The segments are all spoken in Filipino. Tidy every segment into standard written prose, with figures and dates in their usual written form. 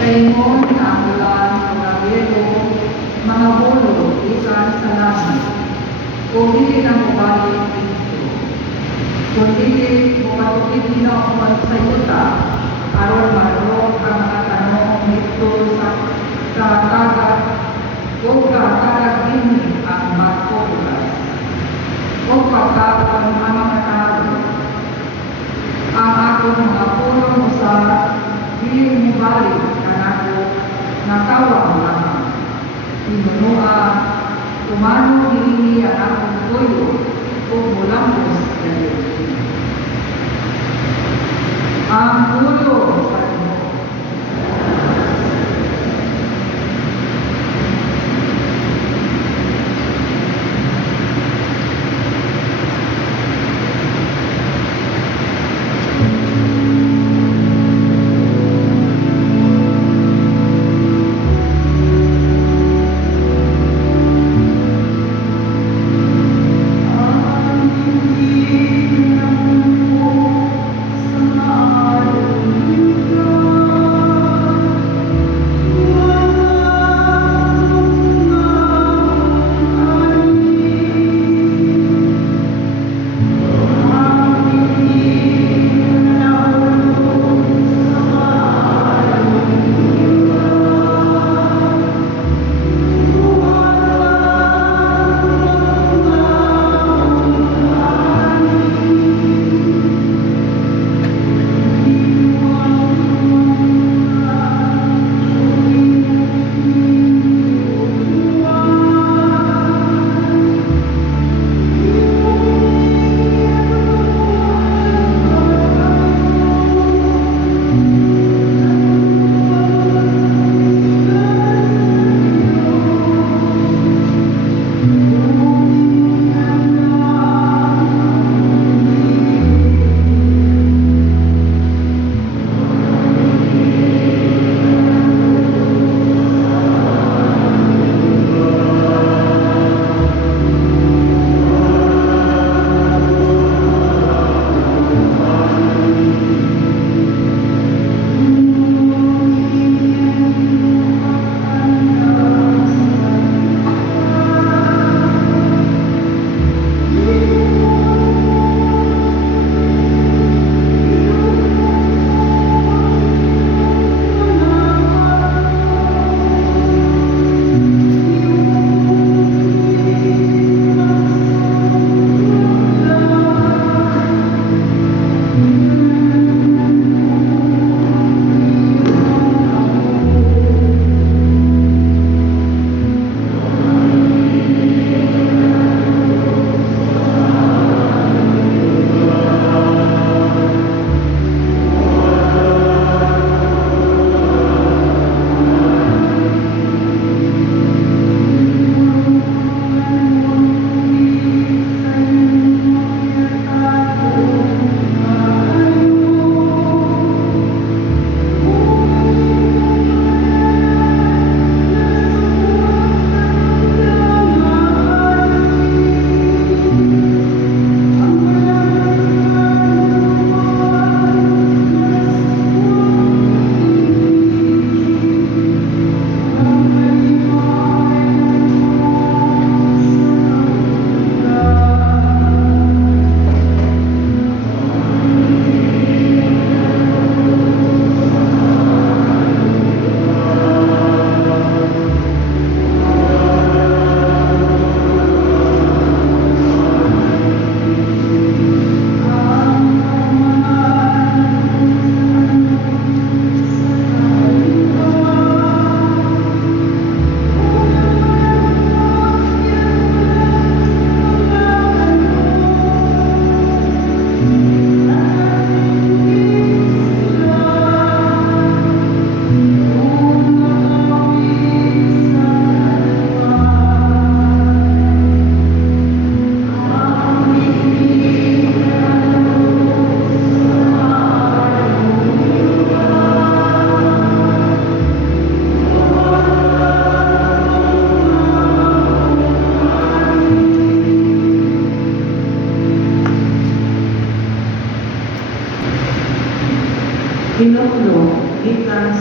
Kaingon na ang ulan o nabiyelo, mga bulo, ikan sa langit. O dili na mabalik Kristo. Kung dili mo katukit ginawa sa yuta, aron marong ang mga tanong nito sa katagat o katagat din ang magpupulas. O pagkakon ang mga tao. Ang akong mga pulong sa dili mo balik kanako natawag lamang. Tinunua, tumano hilingi ang akong tuyo o mulambos sa Diyos. Ang tuyo sa Diyos. Sa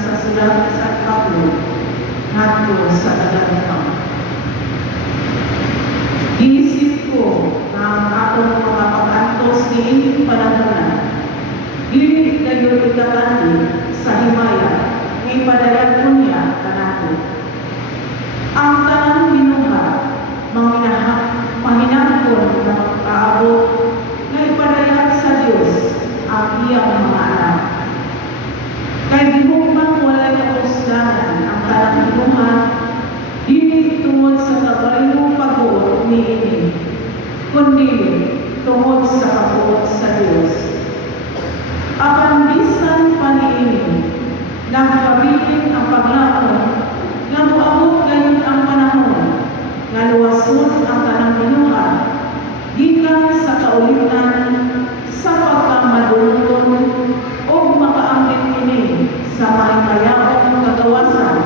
sa sulat sa Pablo ngadto sa Galatia. Iisip ko na ang atong mga pag-antos niining panahon dili kayo ikatani sa himaya ni padayon ko niya kanato. Ang tanang binuhat mahinahon na magkaabot na ipadayag sa Dios ang iyang mga anak. Kay gihugman walay kapuslanan ang tanang binuhat dili tungod sa kabayong pagbuot niini, kundi tungod sa pagbuot sa Dios. Apan bisan pa niini, nagpabilin ang paglaon nga moabot gayon ang panahon nga luwason ang tanang binuhat gikan sa kaulitan sa pagkamadulon o makaambit kini sa mahimayawang kagawasan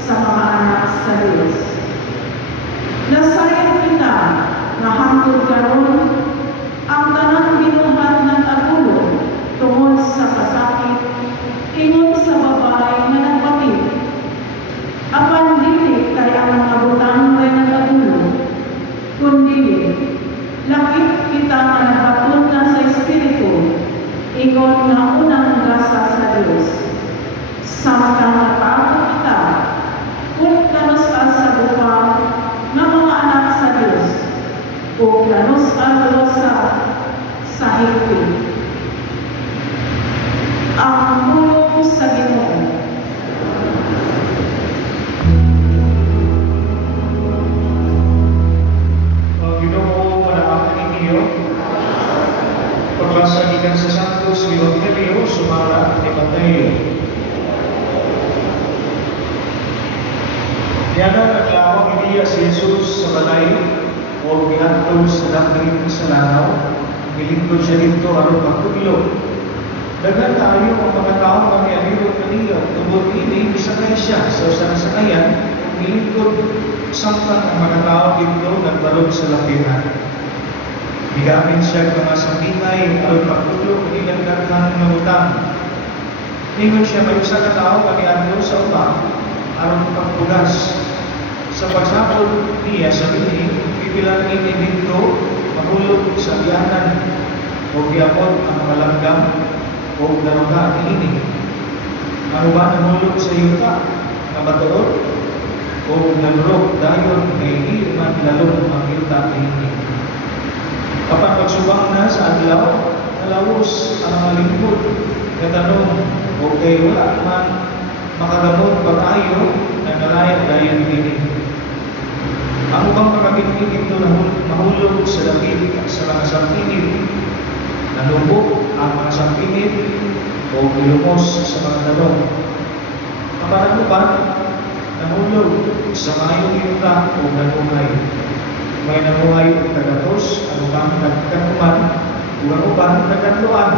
sa mga anak sa Dios. Nasayon kita na hangtod karon ang tanang binuhat ng agulo tungod sa kasakit ingon sa babae na nagpatid. Apan dili kay ang mga butang kay nagagulo, kundi lakit kita na nabaton na sa Espiritu, ingon na unang gasa sa Dios. Samtang natago kita, kung kanos ka sa buka ng mga anak sa Dios, o kanos ka sa higpit. Ang tulong sa Ginoo. Ginoo manaamin ninyo. Pagbasa gikan sa Santos Evangelio sumala ni Mateo. Yana naglawag niya si Jesus sa balay o giadto sa langit sa langaw. Gilingkod siya dito aron magtudlo. Dagan tayo ang mga tao nga miabiro kanila tungod ini bisakay siya sa usa ka sakayan gilingkod samtang ang mga tao dito nagbalog sa lapihan. Bigamin siya mga sambingay aron pagtulog ilang daghang nga utang. Ingon siya may usa ka tao nga miadto sa uba aron pagpugas. Sa pagsapod niya sa binig, pipilan ini dito mahulog sa biyanan o giapon ang mga langgam o daruga ini. Ano ba nahulog sa yuta na batuod o nalurog dayon kay di man lalong ang yuta ini. Kapag pagsubang na sa adlaw, nalawos ang mga lingkod na tanong o kay wala man makagamot pag-ayo na nalayag dayon ini. Ang ubang pagkabitbit ito nahulog sa dapit sa mga sampinit. Nalubog ang mga sampinit o ilumos sa mga dalong. Ang parang uban, nahulog sa mayong yuta o nanuhay. May nanuhay o tagatos, ang ubang nagkatuman, o ang ubang nagkatuan.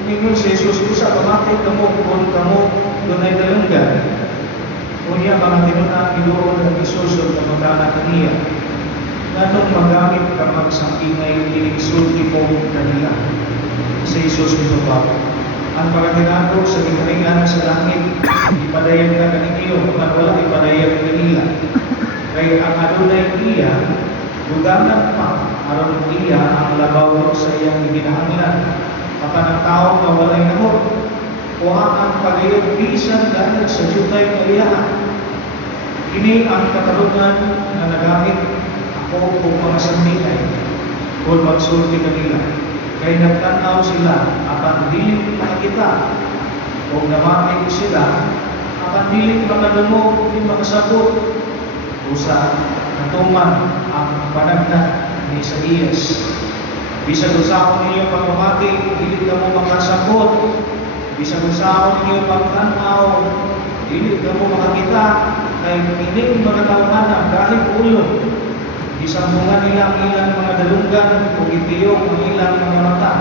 Umingon si Jesus ko sa pamatik kamo kung kamo doon ay dalunggan. Unya mga tinunang iluon ng isusod na magana kaniya. Nganong magamit ka magsampingay inisulti mo kanila. Sa Isus nito pa. Ang pagkatinago sa ginaringan sa langit, ipadayag ka kaninyo, kung wala ipadayag kanila. Kaya ang adunay iya, budangan pa, aron iya ang labaw sa iyang ginahanglan. Apan ang tao na walay namot, kuha ang pagayog bisan dahil sa jutay kaliyahan. Ini ang katarungan na nagamit ako kung mga sambingay kung magsulti kanila. Kaya nagtanaw sila, apan dilit makakita. Kung namatay sila, apan dilit makadumog, di makasagot. Usa, natuman ang panagna ni Isaías. Bisag usaon ninyo pagmamati, dilit ka mo makasagot. Bisag usaon ninyo pagtanaw, dilit ka mo makakita. Kaya hindi mga tawanan kahit ulo. Isambungan nila ang ilang mga dalunggan o itiyok ang ilang mga mata.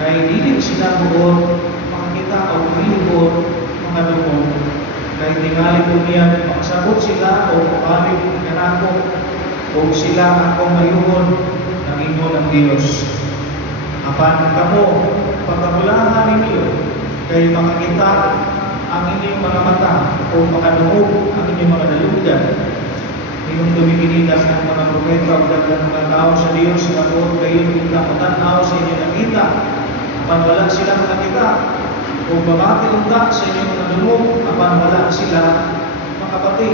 Kaya hindi sila buod makakita o buod mga dumog. Kaya tingali ko niya makasabot sila o pabalik kanako o sila akong mayuhon ng imo ng Diyos. Apan kamo, pagkabulahan ninyo, kay makakita ang inyong mga mata o makanuog ang inyong mga dalugan. Inyong dumikinigas ng mga propeta o ng mga tao sa Diyos na po kayo kita matanaw sa inyong nakita. Apan wala sila makakita o babati unta sa inyong mga dumog, apan wala sila makapati.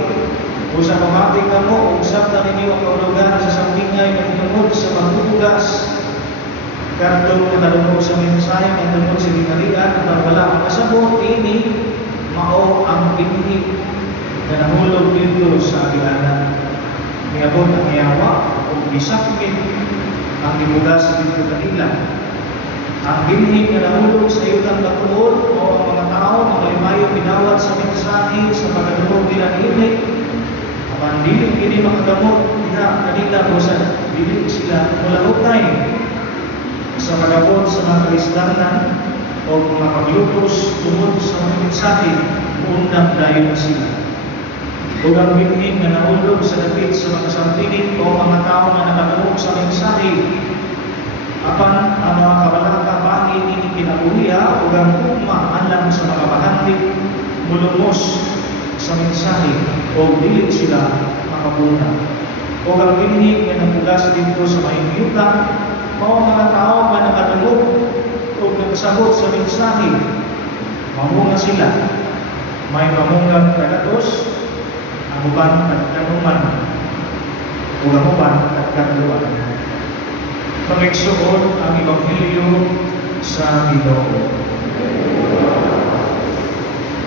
O sa pamati ka mo, usap na ninyo ang kaulugan sa sampingay ng tungod sa pagtutugas. Kartong nakadungog sa mensahe ng tungod sa ginalian, apan wala ang kasabot, ini, mao ang binhi na nahulog dito sa agianan. Niabot ang yawa o bisakit ang ibugas dito kanila. Ang binhi na nahulog sa iyong katuod o ang mga tao na malimayo pinawat sa mensahe sa pagkadungog nila ni apan dili makagamot nila kanila o sa dili sila mulahutay sa pagabot sa mga kaisdanan o mga paglutos tungod sa mga mensahe, undang dayon na sila. O ang binhin na nahulog sa dapit sa mga sampilin o mga tao na nakadungog sa mensahe, apan ang mga kabalaka bangin ini kinabuhiya o ang hukma alam sa mga bahandi mulumos sa mensahe o dili sila makabuna. O ang binhin na napugas dito sa may yuta o mga tao na nakadungog o nagsagot sa mensahe, mamunga sila. May mamungang kagatos, ang uban at kanuman, o ang uban at kanuan. Pangigsuon ang Ebanghelyo sa Ginoo.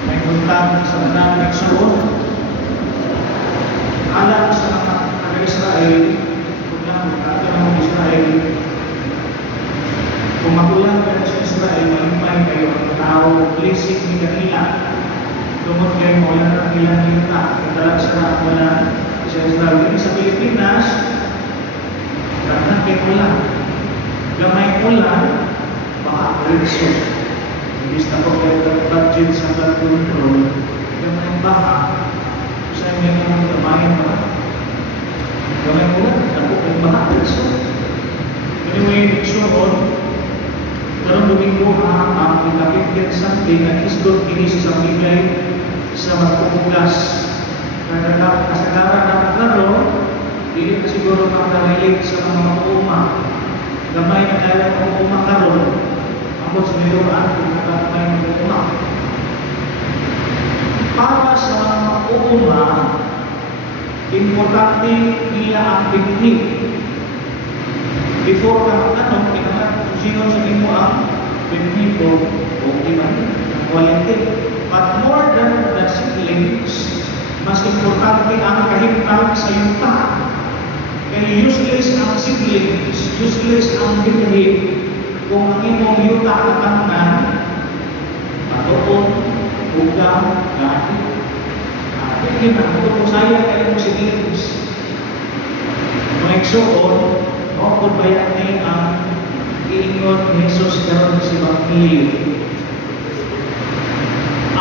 May buntag sa tanang nagsuon, alam sa mga taga-Israel, ng Israel, kung magulang ka sa Israel, malimpay kayo ang tao, blessing ni kanila. Tungkol kayo mo lang ang ilang kita, katalag sa wala sa Israel. Hindi sa Pilipinas, karena kayo ulan. Gamay ulan, baka rinso. Ibig na po kayo budget sa blood control, gamay baka, sa inyo naman gamay pa. Gamay ulan, ako kayo baka rinso. Anyway, suon, karong Domingo ang ikapit Sunday na isdot kini sa Biblia sa magpupugas. Kasagaran ng karon, dili na siguro makarilig sa mga mag-uuma. Gamay na tayo ang mag-uuma karon, ang sa niluan kung nakamay ng mag-uuma. Para sa mga mag-uuma, importante nila ang binhi. Before ka kung sino sa imo ang benefito o iman, quality. But more than the siblings, mas importante ang kahimtang sa yuta. Kaya useless ang siblings, useless ang binhi kung ang imong yuta katangnan, matuon, ugang, gati. Hindi na, kung sayang kayo mong siblings. Mga iksoon, kung bayan ni ang iingon ni Jesus karon sa Ebanghelyo,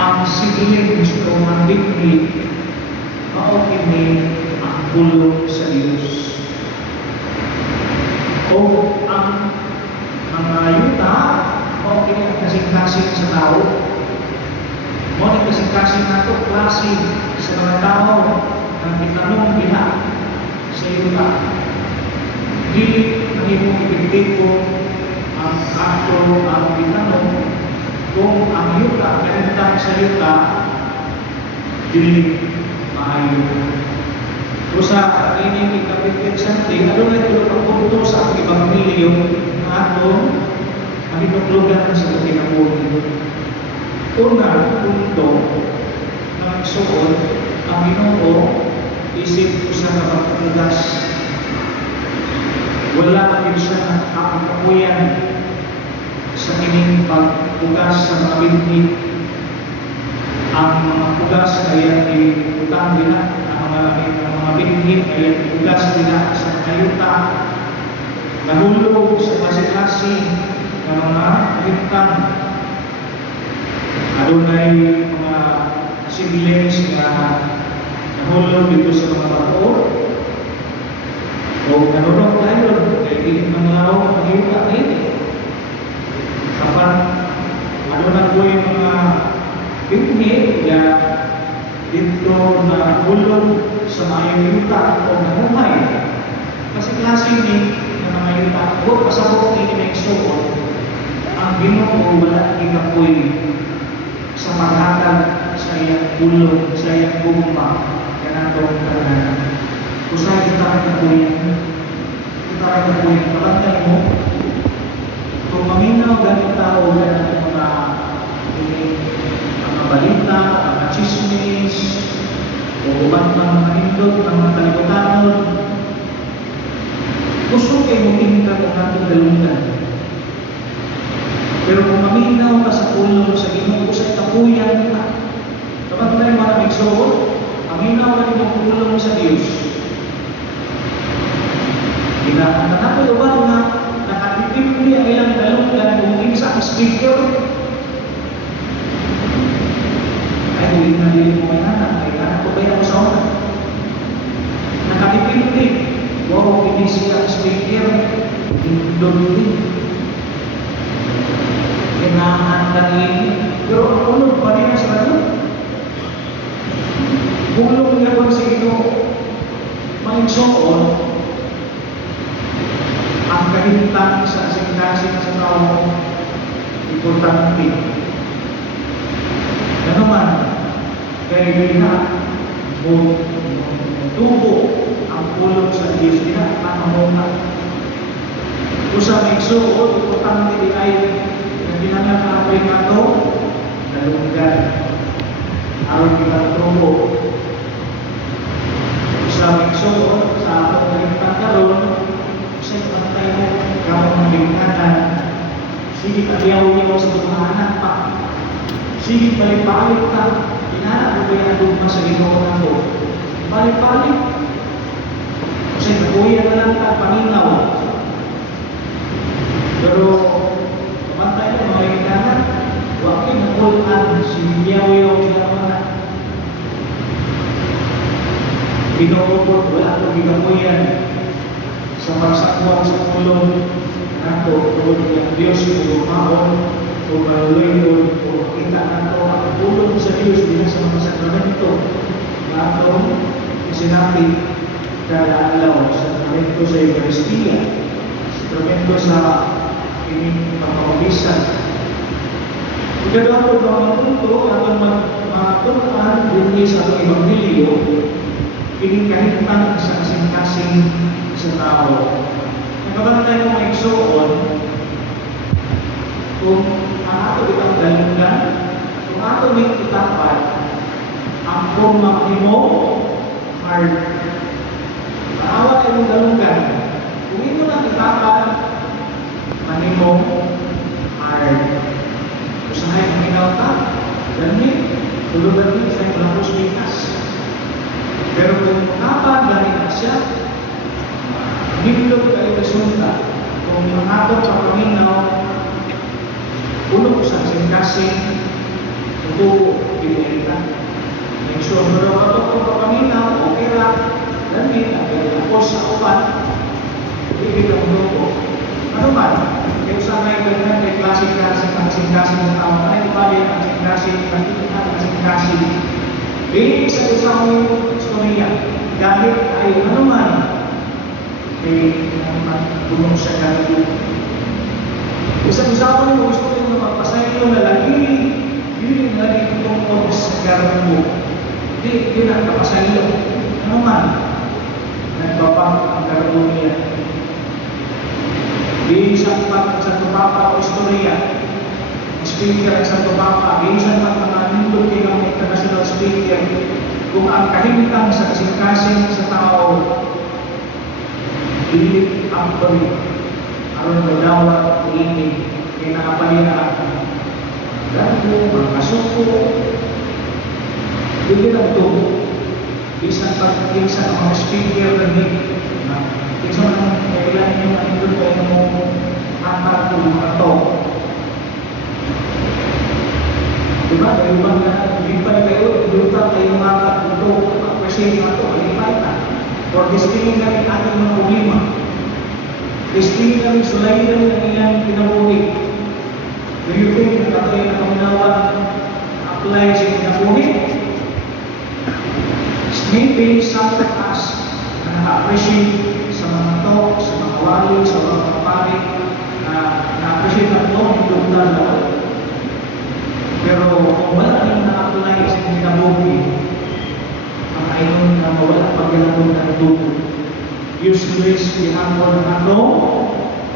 ang siblings o ang binhi mao kini ang pulong sa Dios. O ang mga yuta mao kini ang kasing-kasing sa tao. Mao ni kasing-kasing nato klase sa mga tao ang itanong diha sa yuta. Di ang imong epektibo ang akto ang itanong kung ang yuta, kanintang sa yuta, dili maayo. O sa ining ikapit Sunday, ano na ito ang punto sa Ebanghelyo na atong manituglugan sa kinabuhi. Una, punto na nagsuon ang Ginoo isip ko sa kapagpugas. Wala din siya nakakapuyan sa ining pagpugas sa mga binhi. Ang mga pugas kaya utang din ang mga binhi kaya pugas din sa kayuta. Nahulog sa klase-klase ng mga hintang. Adunay mga siblings na nahulog dito sa mga bato. O nanunod tayo, kaya hindi mga ang hintang ini. Kapan ano na po yung mga pinili niya dito na hulog sa mga yuta o namuhay. Kasi klase ni na mga yuta, huwag pasabot ni Nexoon, ang Ginoo wala gikapoy sa paghatag sa iyang hulog, sa iyang gumpa, kanatong kananan. Kusay kita rin kapuyan, kita rin kapuyan, kapantay mo, kung maminaw ganit tao ganit mga balita, mga chismis, o ubat ng mga indot, ng mga kalibutan, gusto kayo mo tingin ka ng atong dalungan. Pero kung maminaw ka sa ulong sa Ginoo sa kapuyan ka, kapag tayo mga nagsuot, maminaw ka ng ulong sa Diyos. Ang nakatuluan na nakatipimuli ang ilang dalungan kung sa speaker, ay huwag na din mo may anak, ay anak ko ba yung sa una? Nakatipimuli, wow, hindi siya speaker, indon din. Kinahandan ini, pero ang ulog pa rin sa kanila. Hulog niya po sa Ginoo, mangigsoon, ang kahintang sa asing-asing sa tao, importante. Ano man, kaya gina, tubo ang ulog sa Diyos, gina, panamunga. Kung sa mangigsoon, importante din ay pinangat ang apoy nga ito, nalunggan. Aron kita trubo. Sa mingsoon, sa atong nagintang karon, sa ipantay mo, kamang mabingkanan, sige kaliyaw niyo sa mga anak pa. Sige balik-balik ka. Inanak mo ba yung nagugma sa Ginoo na ito? Balik-balik. Kasi kapuya na lang ka, paminaw. Pero, mantay na mga ikanan, wakil na kulan, sinyawiyaw sila mga Ginoo wala ko gigapuyan sa pagsakwa sa tulong nato tungod ang Diyos o maon o maluloy o kita nato ang tulong sa Diyos din sa mga sakramento nato sinabi kada adlaw sa sakramento sa Eucharistia, sakramento sa ining pagpapaulisan. Ikadaw po mga punto atong matutunan din sa atong Ebanghelyo, pinigkahitan sa kasing-kasing sa tao. Nakabantay mo maigsoon, kung ang ato itang dalungan, kung ato may itapat, ang kung makimo, hard. Maawa yung dalungan, kung ito lang itapat, manimo, hard. Usahay ang minaw ka, ganit, tulugan din sa yung lapos bikas. Pero kung kapag galing na siya, himlog kayo kasunta, kung mangatong papaminaw, ulog sa singkasing, tutubo, pinilita. Yung sure, pero kapag kung papaminaw, okay lang, ganit, ako sa upan, ibig ang tutubo. Ano man? Kaya sana yung ganyan, may klaseng-klaseng ang singkasing ng tao, ano ba din ang singkasing, Bili sa isang istorya, dahil ay ano man, tulong sa gano'n. Isang-isa ko yung gusto ko na magpasayo na lagi, yun yung lagi tungkol sa gano'n mo. Hindi na kapasayo. Ano man, nagbabang ang gano'n niya. Bili sa tupapa o istorya, speaker sa tupapa, minsan pag mga nindot ng international speaker, kung ang kahintang sa kasing-kasing sa tao, ilit ang balik, aron magdawat, iinig, kaya nakapalina, gago, mga kasuko, ilit ang tubo, isang pag-iisa ang mga speaker na isa man kailan yung nandun kayo mo apat ng mga to. Diba? Kayo ba na lipay kayo, luta kayo mga ito, appreciate na ito, malipay na. For distilling kami ating mga problema. Distilling kami, sulayin kami ng ilang kinabuhi. Do you think na ito yung nakamanawan ang apply sa kinabuhi. Maybe some of us na na-appreciate sa mga talk, sa mga wali, sa mga pari, na-appreciate na ito, hindi ko lang. Pero kung wala kayong na-apply sa kinabuhi, makainom na mawala paglalabog na ito. Useless, gihapon na ito,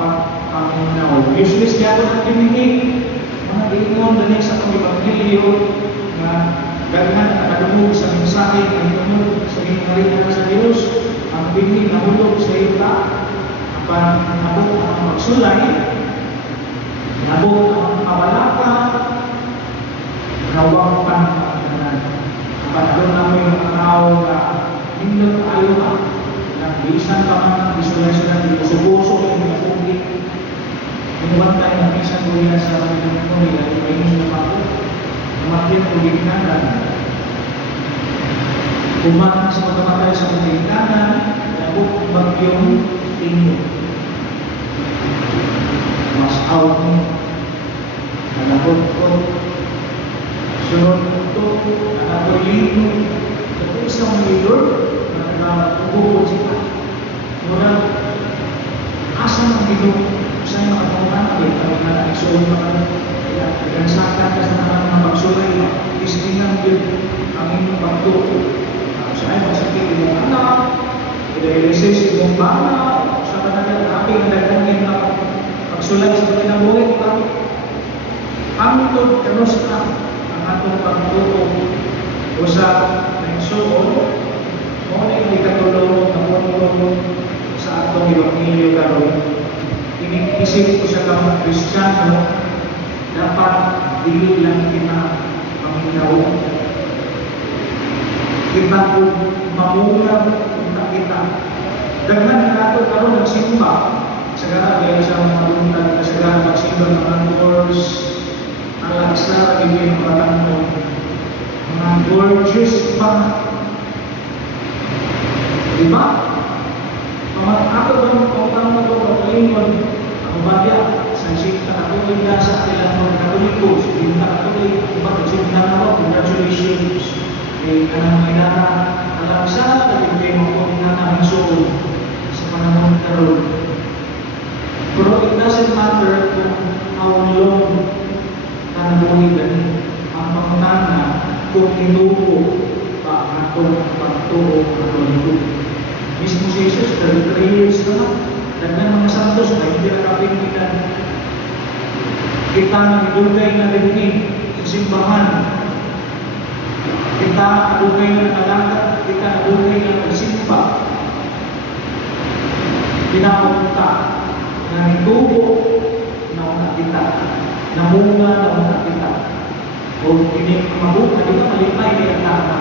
pag-paminaw. Useless, gihapon ang diminig. Mga dingon, danig sa pag-ibangilyo, na gagman at nakadumog sa mensahe, ay tunod sa gingarita sa Diyos, ang binig na hulog sa ita, ang nabok ang magsulay, nabok ang kabalaka, nawang panganan. Kapag na mo yung tao na nindot tayo ka, nagbisan pa man, visualisyon natin, puso-puso yung mga pugit. Inuwan tayo ng bisan ko yan sa mga nila, ay hindi na pa po. Umakyan pugit na lang. Umakyan sa pagkamatay sa pugit na lang, nabok bagyong tingin. Mas out mo. Nalabot ko. Sunod ito, anak ko lino, ito isang mayor na nagubod sila. Murag, asa ng ilo, sa'yo makatungan, ay kami na nagsuon pa kami. Kaya, nagkansakan ka sa mga pagsulay, istingan yun ang inyong pagtuto. Sa'yo, masakit yung anak, i-realisis yung bala, sa kanagyan, namin na nagkangin na pagsulay sa kinabuhay kami. Kami ito, kanos na, atong pagtuto usa ng suon mo na may katulong na pumulong sa atong ebanghelyo karon. Inisip ko sa mga Kristiyano, dapat dili lang kita paminaw. Kita po mamurag kita. Daghan nato karon nagsimba. Sagara dahil sa mga luntad, sagara magsimba ng mga doors, alam sa ibig parang mga gorgeous pa. Diba? Ako doon, kung parang ito, pagkalingon, ang bagya, sa isip ka katuloy na sa ilang mga katuliko, hindi ka katuloy, diba, isip na ako, congratulations. Eh, kanang may nana, alam sa, nagiging mo kung nanaming suon sa panahon karon. Pero it doesn't matter kung how long nabuhay gani ang pangutana kung inupo pa atong pagtuo atong ito. Mismo si Jesus, 33 years na lang. Daghan mga santos na hindi nakapintikan. Kita na idugay na rin sa simbahan. Kita adugay na nalangkat, kita adugay na nagsimba. Pinapunta na itubo na una kita. Namunga na una kita. O ini mabuka, di ba malipay kaya tama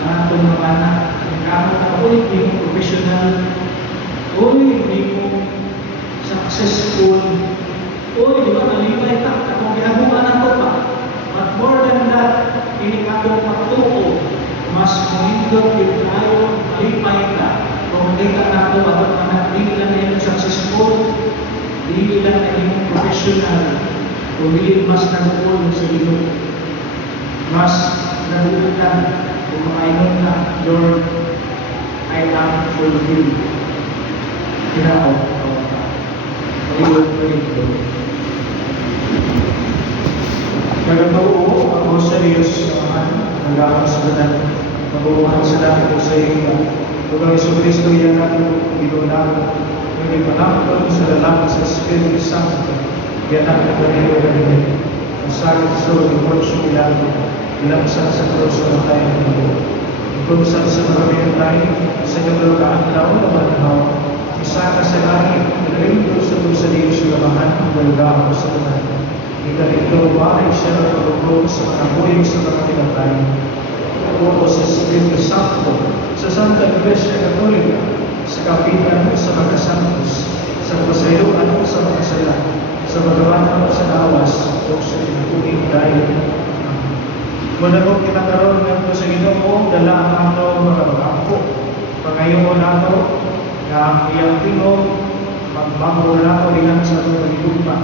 na itong mga anak. Nagkamot na ulit, hindi mo professional. Uy, hindi mo successful. Uy, di ba malipay ka? Kung ginabuka na ito pa. But more than that, ini katong pagtuo. Mas kumindot yung tayo, malipay ka. Kung hindi ka na ito, at anak, hindi lang na yung successful. Hindi lang na yung professional. Kung hindi mas nag-uul sa ilo, mas nag-uulan, kung makainom na, Lord, I am fulfilled. Kinao, maliwag ko ito. Nagpag-uo, ako sa Diyos, nagkakaroon sa danan, mag-uuhan sa dami ko sa iyo. Kung ang Iso Kristo yan natin, binunang, hindi panakot sa lalaki sa Espiritu Santo, yan ang nagpaniyo ganito. Ang sakit sa ulo, Porcio Milagro, ilaksan sa krus ng tayo ng Lord. Ipagsan sa maraming tayo, sa inyo kaanlaw na manhaw, isaka sa langit, ilagay ko sa Diyos yung lamahan, ang walga sa tanan. Ikalito, bakit siya na pagkakot sa mga buhay sa mga pinatay. Ako sa Espiritu Santo, sa Santa Iglesia Katolika, sa kapitan sa mga santos, sa pasayuan sa mga sala, sa magawa sa awas o sa inuuling dahil. Muna ko kinakaroon ng ito sa Ginoo, dala ang ato mga kampo. Pangayon nato na iyang tingog, magbango nato rin sa itong pagitupa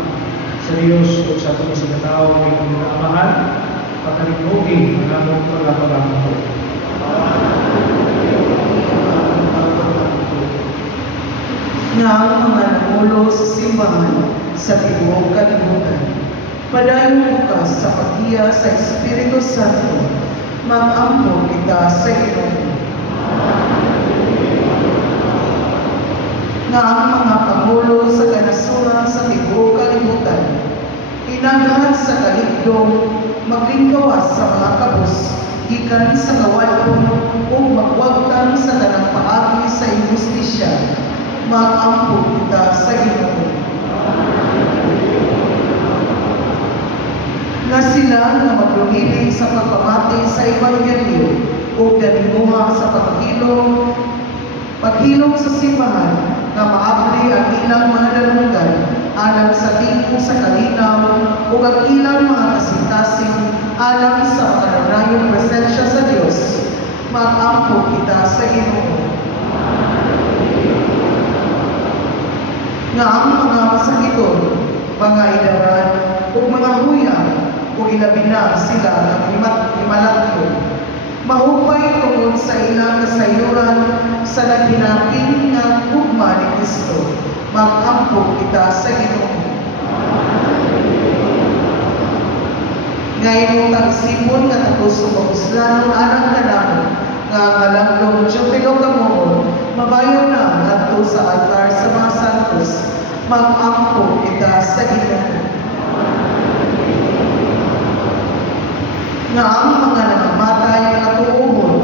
sa Diyos o sa itong sa tao ng mga amahan, Pagkalimutin ang among pagkapagampo. Nga ang mga nangulo sa simbahan sa tibuok kalibutan. Padayon bukas sa paghiya sa Espiritu Santo, mag-ampo kita sa Ginoo. Nga ang mga pangulo sa kanasuran sa tibuok kalibutan, inanghan sa kaligdong, maglingkawas sa mga kabus, gikan sa kawalon o magwagtang sa tanang paagi sa injustisya, mag-ampo kita sa Ginoo. Nga sila nga magluhiling sa pagpamati sa Ebanghelyo o ganimuha sa paghilom sa simbahan nga maabli ang ilang mga dalungan alang sa tingkong sa kalinaw o ang ilang mga kasintasin alang sa makararayong presensya sa Diyos, mag-ampo kita sa Ginoo. Nga ang mga masakiton, mga ilaran, o mga huyang, o ilabi na sila ng imalatyo, mahupay tungod sa ilang kasayuran sa naghinapin nga hugma ni Kristo, mag-ampo kita sa Ginoo. Ngayon tagsipon nga tapos sumaguslanon alang kanamo nga ngalanglong Jupilo Kamon, mabayo na ngadto sa altar sa mga santos, mag-ampo kita sa Ginoo. Nga ang mga namamatay nga tuuhon,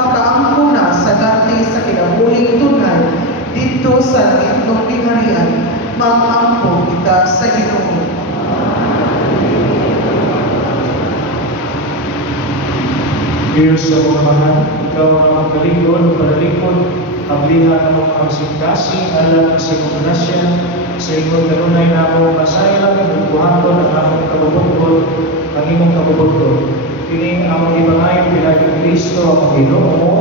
makaampo na sa ganti sa kinabuhing tunay dito sa langitong pingharian, mag-ampo kita sa Ginoo. Diyos sa mga mahal, ikaw ang magkalikod, panalikod, pagliha ng mga kasikasi, alam sa komunasya, sa iyong kanunay na ako masaya lang, buhaton ang among kabubukod, ang imong kabubukod. Piling among ibangayon, pinaging Kristo, ang Ginoo,